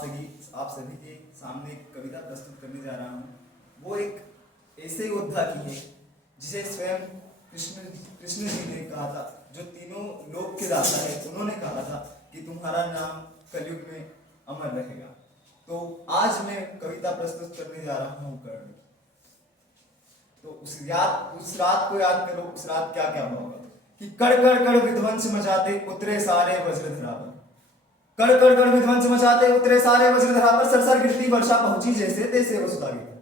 आप सभी के सामने एक कविता प्रस्तुत करने जा रहा हूँ। वो एक ऐसे योद्धा की है जिसे स्वयं कृष्ण जी ने कहा था, जो तीनों लोक के दाता है। उन्होंने कहा था कि तुम्हारा नाम कलयुग में अमर रहेगा। तो आज मैं कविता प्रस्तुत करने जा रहा हूँ कर्ण। तो उस रात को याद करो। उस रात क्या क्या होगा कि कड़ कड़ कड़ विध्वंस मचाते उतरे सारे वज्रधरा पर। कड़ कड़ कड़ विध्वंस मचाते उतरे सारे वज्रधरा पर, सरसर गिरती वर्षा पहुंची जैसे तैसे वसुधा गिरा।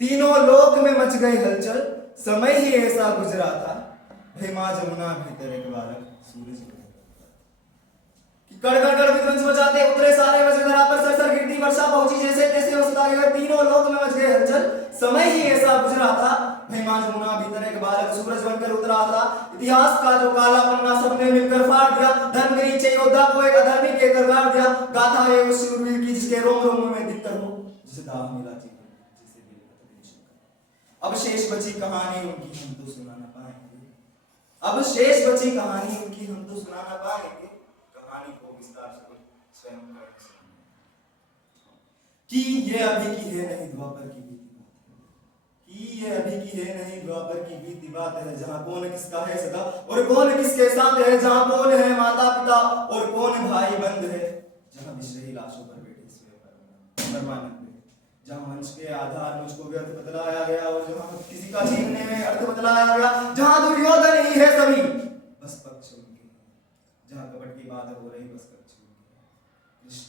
तीनों लोक में मच गई हलचल, समय ही ऐसा गुजरा था, हेमा जमुना भीतर एक बालक सूरज कि कड़ कड़ कड़ विध्वंस मचाते उतरे सारे वज्रधरा पर, सरसर गिरती वर्षा पहुंची जैसे तैसे वसुधा गिरा। तीनों लोक में मच गई हलचल, समय ही ऐसा गुजरा था, हेमा जमुना भीतर एक बालक सूरज बनकर उतरा था। इतिहास का जो काला पन्ना सबने मिलकर फाड़ दिया, धर्म के नीचे योद्धा को एक अधर्मी के कर गाड़ दिया। गाथा है उस शूरवीर की जिसके रोम रोम में दिक्कत हो, जिसे दाव मिला जीवन, जिसे दिल का। अब शेष बची कहानी उनकी हम तो सुना ना पाएंगे। अब शेष बची कहानी उनकी हम तो सुना ना पाएंगे। कहानी को विस्तार से स्वयं कर कि ये अभी की है नहीं द्वापर की बीती बात है। कि ये अभी की है नहीं द्वापर की बीती बात है, जहां कौन किसका है सगा और कौन किसके साथ है, जहां कौन है माता पिता और कौन भाई बंद है, जहां विश्रही लाशों पर बैठे स्वयं परमानंद है, जहां वंश के आधार मुझको व्यर्थ बतलाया गया और जहां किसी का जीवने में अर्थ बतलाया गया, जहां दुर्योधन ही है सभी बस पक्ष उनके, जहां कपट की बात हो रही बस पक्ष उनके।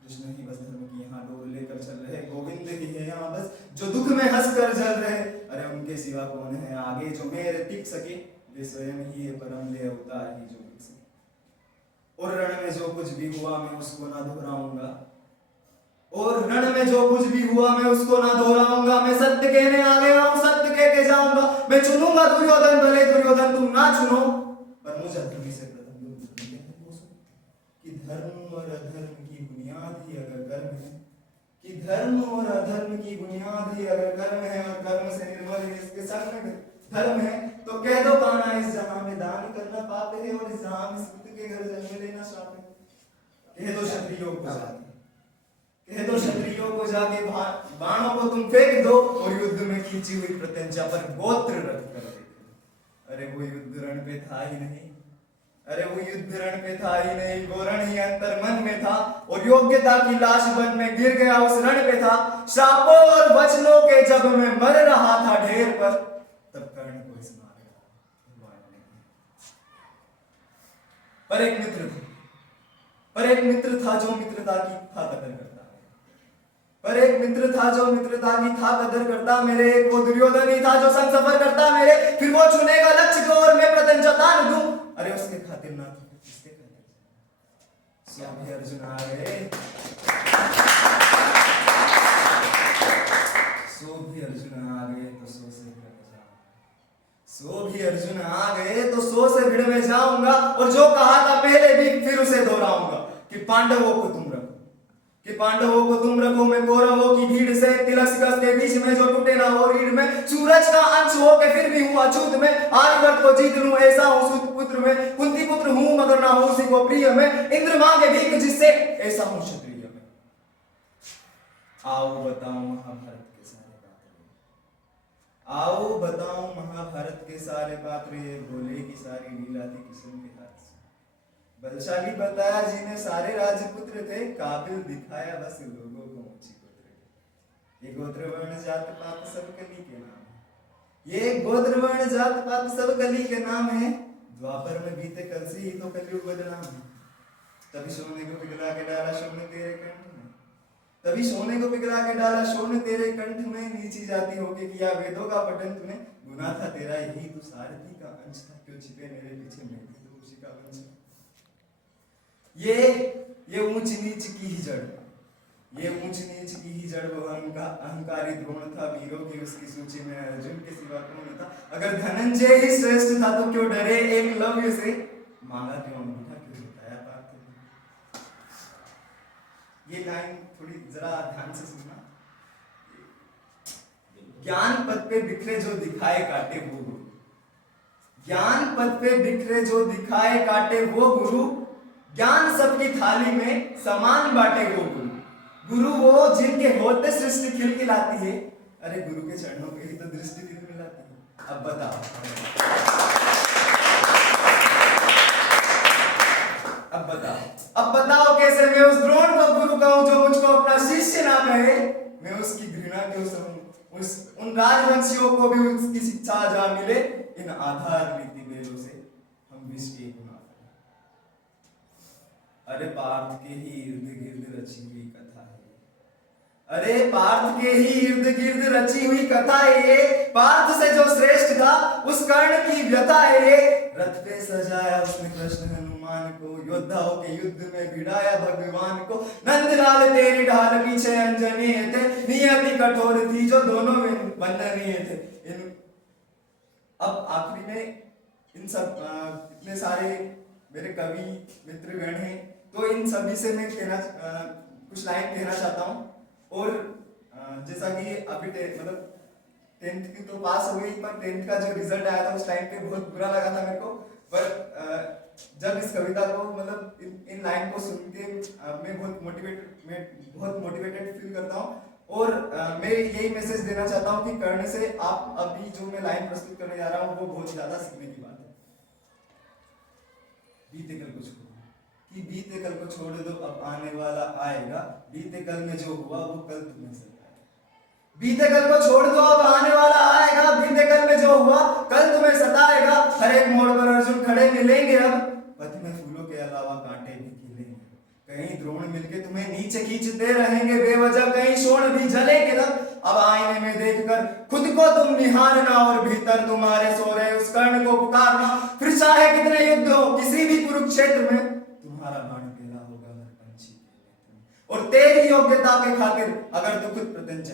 कृष्ण ही बस धर्म की यहाँ डोर लेकर चल रहे, गोविंद ही है यहाँ बस जो दुख में हंस कर जल रहे। अरे उनके सिवा कौन है आगे जो मेरे टिक सके, वे स्वयं ही है परम ले अवतार ही जो बिक सके। और रण में जो कुछ भी हुआ मैं उसको ना दोहराऊंगा, और रण में जो कुछ भी हुआ मैं उसको ना दोहराऊंगा। मैं सत्य कहने आ गया हूँ, सत्य कह के जाऊंगा। मैं चुनूंगा दुर्योधन, भले दुर्योधन तुम ना चुनो, पर मुझे अधर्मी से प्रथम युद्ध कि धर्म और अधर्म की बुनियाद ही अगर कर्म है, कि धर्म और अधर्म की बुनियाद ही अगर कर्म है और कर्म से निर्मल है इसके संग में धर्म है, तो कह दो कान्हा इस जहां में दान करना पाप है और इस जहां में सुत के घर जन्म लेना श्राप है। कह दो क्षत्रियों को जाके, कह दो क्षत्रियों को जाके बाणों को तुम फेंक दो और युद्ध में खींची हुई प्रत्यंचा पर गोत्र रख कर देखो। अरे वो युद्ध रण पे था ही नहीं, अरे वो युद्ध रण पे था ही नहीं, वो रण ही अंतर मन में था और योग्यता की लाश बन में गिर गया उस रण पे था। शापों और वचनों के जब मैं मर रहा था ढेर पर, तब कर्ण को इस मार पर एक मित्र था, पर एक मित्र था जो मित्रता की था कदर करता, पर एक मित्र था जो मित्रता की था कदर करता मेरे। एक वो दुर्योधन ही था जो संग सफर करता मेरे, फिर वो चुनेगा लक्ष्य को और मैं प्रत्यंचा तान दूं। अरे उसके खातिर ना तो किसके खातिर, स्वामी अर्जुन आ गए, सो भी अर्जुन आ गए तो सो से भिड़ में जाऊंगा, सो भी अर्जुन आ गए तो सो से भिड़ में जाऊंगा। और जो कहा था पहले भी फिर उसे दोहराऊंगा कि पांडवों को तुम रखो, कि पांडवों को तुम रखो, मैं कौरवों की भीड़ से तिलक शिकस्त के बीच में जो टूटे ना हो रीढ़ में। सूरज का अंश हो के फिर भी हूँ अछूत में, आर्यवर्त को जीत लूं ऐसा हूँ सूत पुत्र में। कुंती पुत्र हूँ मगर ना हूँ उसी को प्रिय में, इंद्र मांगे भीख जिससे ऐसा हूँ क्षत्रिय में। आओ बताऊं महाभारत के सारे पात्र, आओ बताऊं महाभारत के सारे पात्र, ये भोले की सारी लीला थी किशन के हाथ से। बलशाली बताया जिन्हें सारे राजपुत्र थे, काबिल दिखाया बस लोगों को ऊंची पुत्र। ये गोत्र वर्ण जात पात सब कली के नाम है, ये गोत्र वर्ण जात पात सब कली के नाम है। द्वापर में बीते कलसी ही तो कलयुग बदनाम है। तभी सोने को पिघला के डाला शोण तेरे कंठ में, तभी सोने को पिघला के डाला शोण तेरे कंठ में। नीची जाति होके किया वेदों का पठन तूने, गुनाह था तेरा यही तू सारथी का अंश था, क्यों छिपे मेरे पीछे मैं भी तो उसी का वंश। ये ऊंच नीच की ही जड़, ये ऊंच नीच की ही जड़ वो अहंकारी द्रोण था, वीरों की उसकी सूची में अर्जुन के सिवा कौन था। अगर धनंजय ही श्रेष्ठ था तो क्यों डरे एकलव्य से, मांगा क्यों अंगूठा क्यों बताया पार्थ। ये लाइन थोड़ी जरा ध्यान से सुनना। ज्ञान पद पे बिखरे जो दिखाए काटे वो गुरु, ज्ञान पद पे बिखरे जो दिखाए काटे वो गुरु, ज्ञान सबकी थाली में समान बांटे वो गुरु। गुरु वो जिनके होते सृष्टि खिलखिलाती है। अरे गुरु के चरणों पे ही तो दृष्टि खिलखिलाती है। अब बताओ, अब बताओ कैसे मैं उस द्रोण को गुरु कहूं जो मुझको अपना शिष्य ना कहे। मैं उसकी घृणा क्यों सहूं, उन राजवंशियों को भी उसकी शिक्षा जहां मिले। इन आधार नीति बेलों से हम विश्व के गुना। अरे पार्थ के ही इर्द गिर्द रची हुई कथा है। अरे पार्थ के ही इर्द गिर्द रची हुई कथा है ये। पार्थ से जो श्रेष्ठ था उस कर्ण की व्यथा है ये। रथ पे सजाया उसने कृष्ण हनुमान को, योद्धाओं के युद्ध में भिड़ाया भगवान को। नंदलाल तेरी ढाल पीछे अंजनी थे, नियति कठोर थी जो दोनों में बंधनीय थे। अब आखिरी में इन सब इतने सारे मेरे कवि मित्रगण हैं, तो इन सभी से मैं कुछ लाइन कहना चाहता हूँ। और जैसा कि अभी मतलब 10th की तो पास हो गई, पर 10th का जो रिजल्ट आया था उस टाइम पे बहुत बुरा लगा था मेरे को। पर जब इस कविता को मतलब इन लाइन को सुन के मैं बहुत मोटिवेटेड फील करता हूँ। और मैं यही मैसेज देना चाहता हूँ कि कर्ण से आप अभी जो मैं लाइन प्रस्तुत करने जा रहा हूँ वो बहुत ज्यादा सीखने की बात है। बीते कल को छोड़ो, कि बीते कल को छोड़ दो अब आने वाला आएगा। बीते कल में जो हुआ वो कल तुम्हें सताएगा। बीते कल को छोड़ दो अब आने वाला आएगा। बीते कल में जो हुआ कल तुम्हें सताएगा। हर एक मोड़ पर अर्जुन खड़े मिलेंगे अब, पथ में फूलों के अलावा कांटे भी खिलेंगे। कहीं द्रोण मिलके तुम्हें नीचे खींचते रहेंगे बेवजह, कहीं शोण भी जलेंगे तब। अब आईने में देखकर खुद को तुम निहारना और भीतर तुम्हारे सो रहे उस कर्ण को पुकारना। फिर चाहे कितने युद्ध हो किसी भी कुरुक्षेत्र में, तुम्हारा बाण पेला होगा हर पंछी के नेत्र में। और तेरी योग्यता के खातिर अगर तू खुद प्रत्यंच